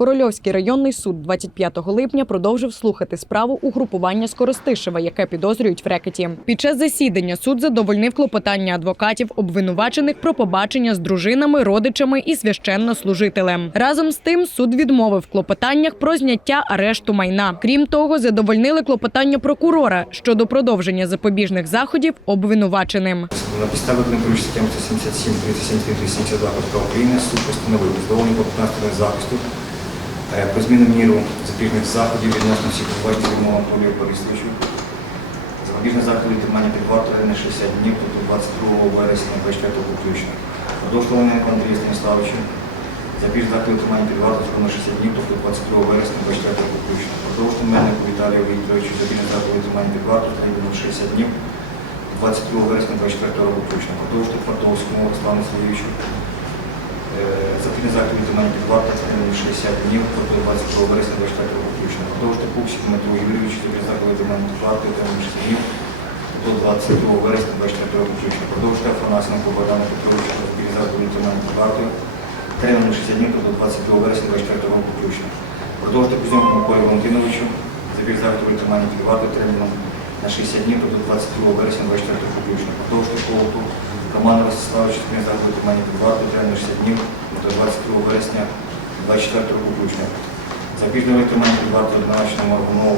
Корольовський районний суд 25 липня продовжив слухати справу угрупування Скоростишева, яке підозрюють в рекеті. Під час засідання суд задовольнив клопотання адвокатів, обвинувачених про побачення з дружинами, родичами і священнослужителем. Разом з тим суд відмовив клопотаннях про зняття арешту майна. Крім того, задовольнили клопотання прокурора щодо продовження запобіжних заходів обвинуваченим. На підставі керуючи статтями 177, 37, 372 КПК України суд постановив дозволені по захисту е, про зміну міру запобіжних заходів відносно всіх обвинувачень відмову Анатолію Борисовичу. Запобіжний захід від тримання під вартою на 60 днів, тобто 22 вересня 24 включно. Продовжували Андрію Станіславовичу. Запобіжний захід від тримання під вартою на 60 днів, тобто 22 вересня 24 включно. Продовжували Мельнику Віталію Вікторовичу запобіжний від тримання під вартою на 60 днів, 22 вересня 24 року включно. Продовжити Фартовському Руслану Сергійовичу. Запитний захід вартою терміну 60 днів, тобто 22 вересня 24 року включно. Продовжити Пупсик Дмитру Юрійовичу захід відтримання під вартою 60 днів, до 22 вересня 24 року включно. Продовжити Афанасенко Богдану Петровичу запитний захід відтримання під вартою 60 днів, тобто 22 вересня 24 року включно. Продовжити Кузнєву Миколі Валентиновичу запитний захід відтримання під вартою терміном на 60 днів, тобто 22 вересня 24 року включно. Продовжити Колоту Роману Ростиславовичу спільний захід виконання під вартою терміну 60 днів до 22 вересня 24 року включно. Запізне виконання під вартою обвинуваченому Моргунову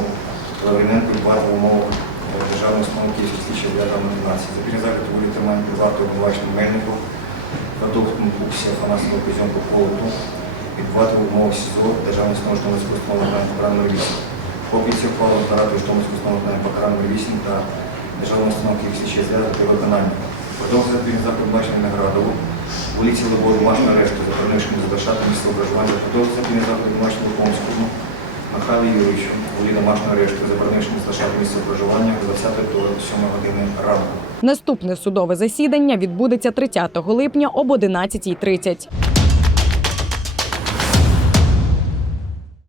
Лавриненку і Батову умовах е, Державної установи Київської слідчої державної фінансів. Запізне захід у виконання під обвинуваченому Мельнику, Продуктом Пуксі Афанасову Кузьонку Колоту під вартою умовах СІЗО Державної установи Житомирської установи на покараному ревізії. Копії цих ухвал апарату Житомирської установи покараному ревізії та Державної установи Київської слідчої для виконання. Продовжує запобіжний бачення Неградову, вулиці Лебові, домашнього арешту, заборонивши залишати місце ображування, запобіжний заход домашнього Лукомському, Михайлу Юрійовичу, волі домашнього арешту, заборонивши залишати місце ображування з 20 до 7 години ранку. Наступне судове засідання відбудеться 30 липня об 11.30.